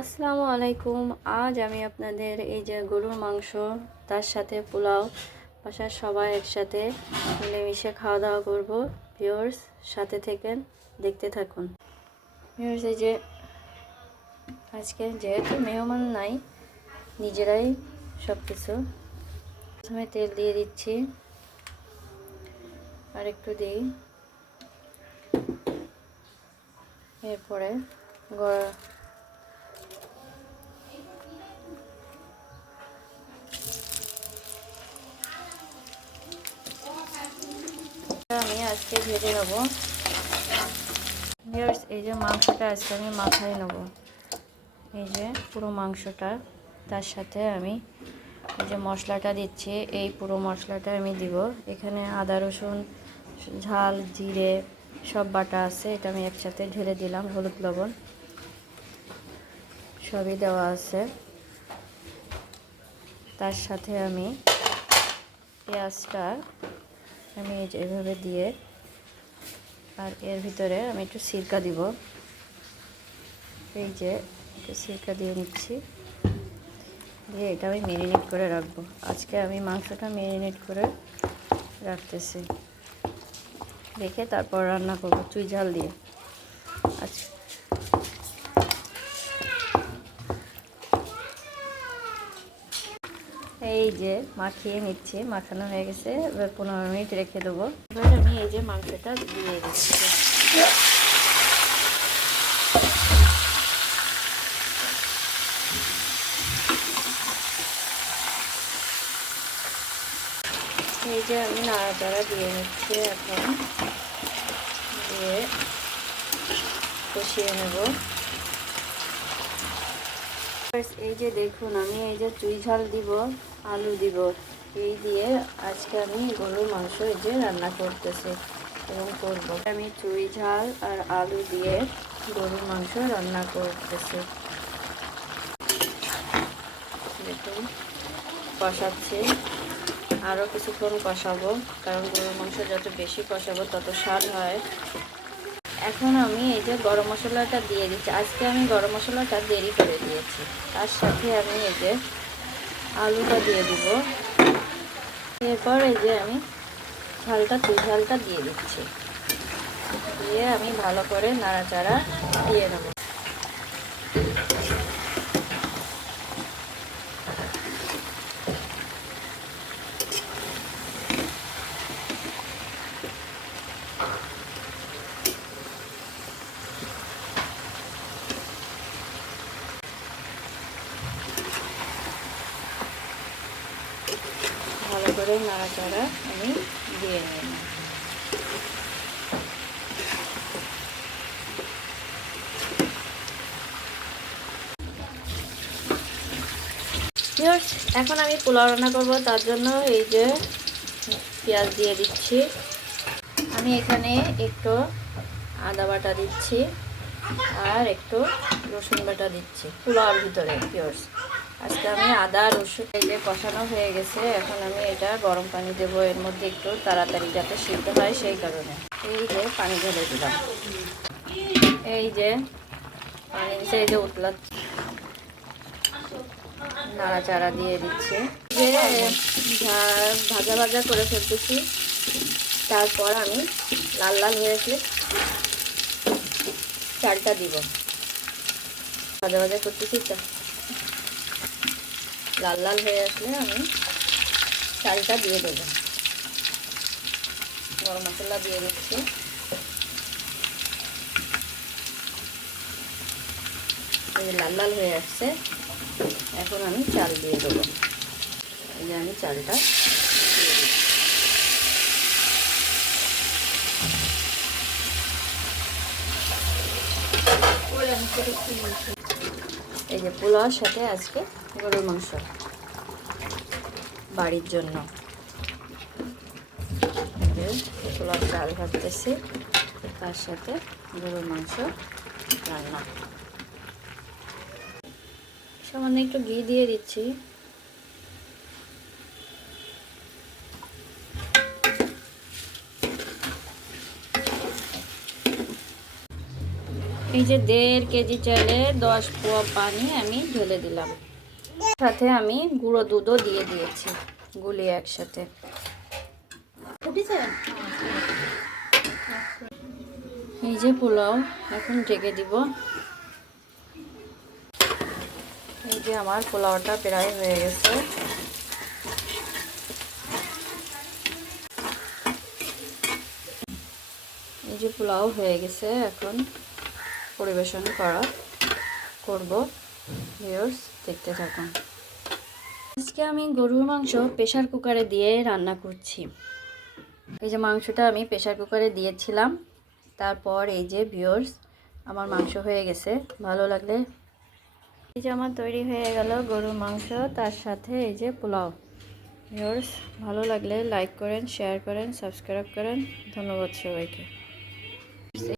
আসসালামু আলাইকুম। আজ আমি আপনাদের এই যে গরুর মাংস, তার সাথে পোলাও, বাসার সবাই একসাথে মিলেমিশে খাওয়া দাওয়া করব। ভিউয়ার্স, সাথে থেকেন, দেখতে থাকুন। ভিউয়ার্স, এই যে আজকে যেহেতু মেহমান নাই, নিজেরাই সব কিছু প্রথমে তেল দিয়ে দিচ্ছি। আর একটু দিই। এরপরে আজকে ভেজে নেব। এই যে মাংসটা আজকে আমি মাথায় নেব। এই যে পুরো মাংসটা, তার সাথে আমি এই যে মশলাটা দিচ্ছি, এই পুরো মশলাটা আমি দিব। এখানে আদা, রসুন, ঝাল, জিরে সব বাটা আছে, এটা আমি একসাথে ঢেলে দিলাম, হলুদ লবণ। সবই দেওয়া আছে। তার সাথে আমি পেঁয়াজটা আমি এই যে এভাবে দিয়ে আর এর ভিতরে আমি একটু সিরকা দিব। এই যে, একটু সিরকা দিয়ে নিচ্ছি। দিয়ে এটা আমি মেরিনেট করে রাখব। আজকে আমি মাংসটা মেরিনেট করে রাখতেছি। রেখে তারপর রান্না করব, চুই ঝাল দিয়ে। এই যে মাখিয়ে নিচ্ছি, মাখানো হয়ে গেছে, এবার পনেরো মিনিট রেখে দেবো। এবার আমি এই যে মাংসটা দিয়ে দিচ্ছি। এই যে আমি নাড়াচাড়া দিয়ে নিচ্ছি এখন। দিয়ে কষিয়ে নেব। এই যে দেখুন, আমি এই যে চুই ঝাল দিব, আলু দিব, এই দিয়ে আজকে আমি গরুর মাংস এই যে রান্না করতেছি এবং করব। আমি চুই ঝাল আর আলু দিয়ে গরুর মাংস রান্না করতেছি। দেখুন, কষাচ্ছি। আরও কিছুক্ষণ কষাবো, কারণ গরুর মাংস যত বেশি কষাবো, তত স্বাদ হয়। এখন আমি এই যে গরম মশলাটা দিয়ে দিচ্ছি। আজকে আমি গরম মশলাটা দেরি করে দিয়েছি। তার সাথে আমি এই যে আলুটা দিয়ে দিব। এরপর এই যে আমি ঝালটা ঝালটা দিয়ে দিচ্ছি। দিয়ে আমি ভালো করে নাড়াচাড়া দিয়ে নেব। করে নাড়াচাড়া আমি দিয়ে নিলাম এখন আমি পোলাও রান্না করব, তার জন্য এই যে পেঁয়াজ দিয়ে দিচ্ছি। আমি এখানে একটু আদা বাটা দিচ্ছি আর একটু রসুন বাটা দিচ্ছি, পোলাওর ভিতরে পিওর্স আজকে আমি আদা, রসুন যে কষানো হয়ে গেছে। এখন আমি এটা গরম পানি দেব। এর মধ্যে একটু তাড়াতাড়ি যাতে সিদ্ধ হয় সেই কারণে। এই যে পানি ঢেলে দিলাম। এই যে পানি এই যে উতলা নাড়াচাড়া দিয়ে দিচ্ছে। ভাজা ভাজা করে ফেলতেছি। তারপর আমি লাল লাল হয়ে আসলে চালটা দিব। ভাজা ভাজা করতেছি লাল লাল হয়ে আসলে আমি চালটা দিয়ে দেবো। গরম মশলা দিয়ে দিচ্ছি। লাল লাল হয়ে আসছে। এখন আমি চাল দিয়ে দেবো। এই যে আমি চালটা দিয়ে দিচ্ছি। এই যে পোলাওর সাথে আজকে গরুর মাংস বাড়ির জন্য। পোলাও চাল ভাজতেছি, তার সাথে গরুর মাংস রান্না। সামান্য একটু ঘি দিয়ে দিচ্ছি। যে দেড় কেজি চালে দশ পোয়া পানি আমি ঢেলে দিলাম। সাথে আমি গুঁড়ো দুধও দিয়ে দিয়েছি গুলিয়ে একসাথে। এই যে পোলাও এখন ঢেকে দিব। এই যে আমার পোলাওটা প্রায় হয়ে গেছে। এই যে পোলাও হয়ে গেছে এখন। পরিবেশন করা করব। ভিউয়ার্স দেখতে থাকুন। আজকে আমি গরুর মাংস প্রেশার কুকারে দিয়ে রান্না করছি। এই যে মাংসটা আমি প্রেশার কুকারে দিয়েছিলাম। তারপর এই যে ভিউয়ার্স আমার মাংস হয়ে গেছে। ভালো লাগলে এই যে আমার তৈরি হয়ে গেল গরুর মাংস, তার সাথে এই যে পোলাও। ভিউয়ার্স ভালো লাগলে লাইক করেন শেয়ার করেন সাবস্ক্রাইব করেন। ধন্যবাদ সবাইকে।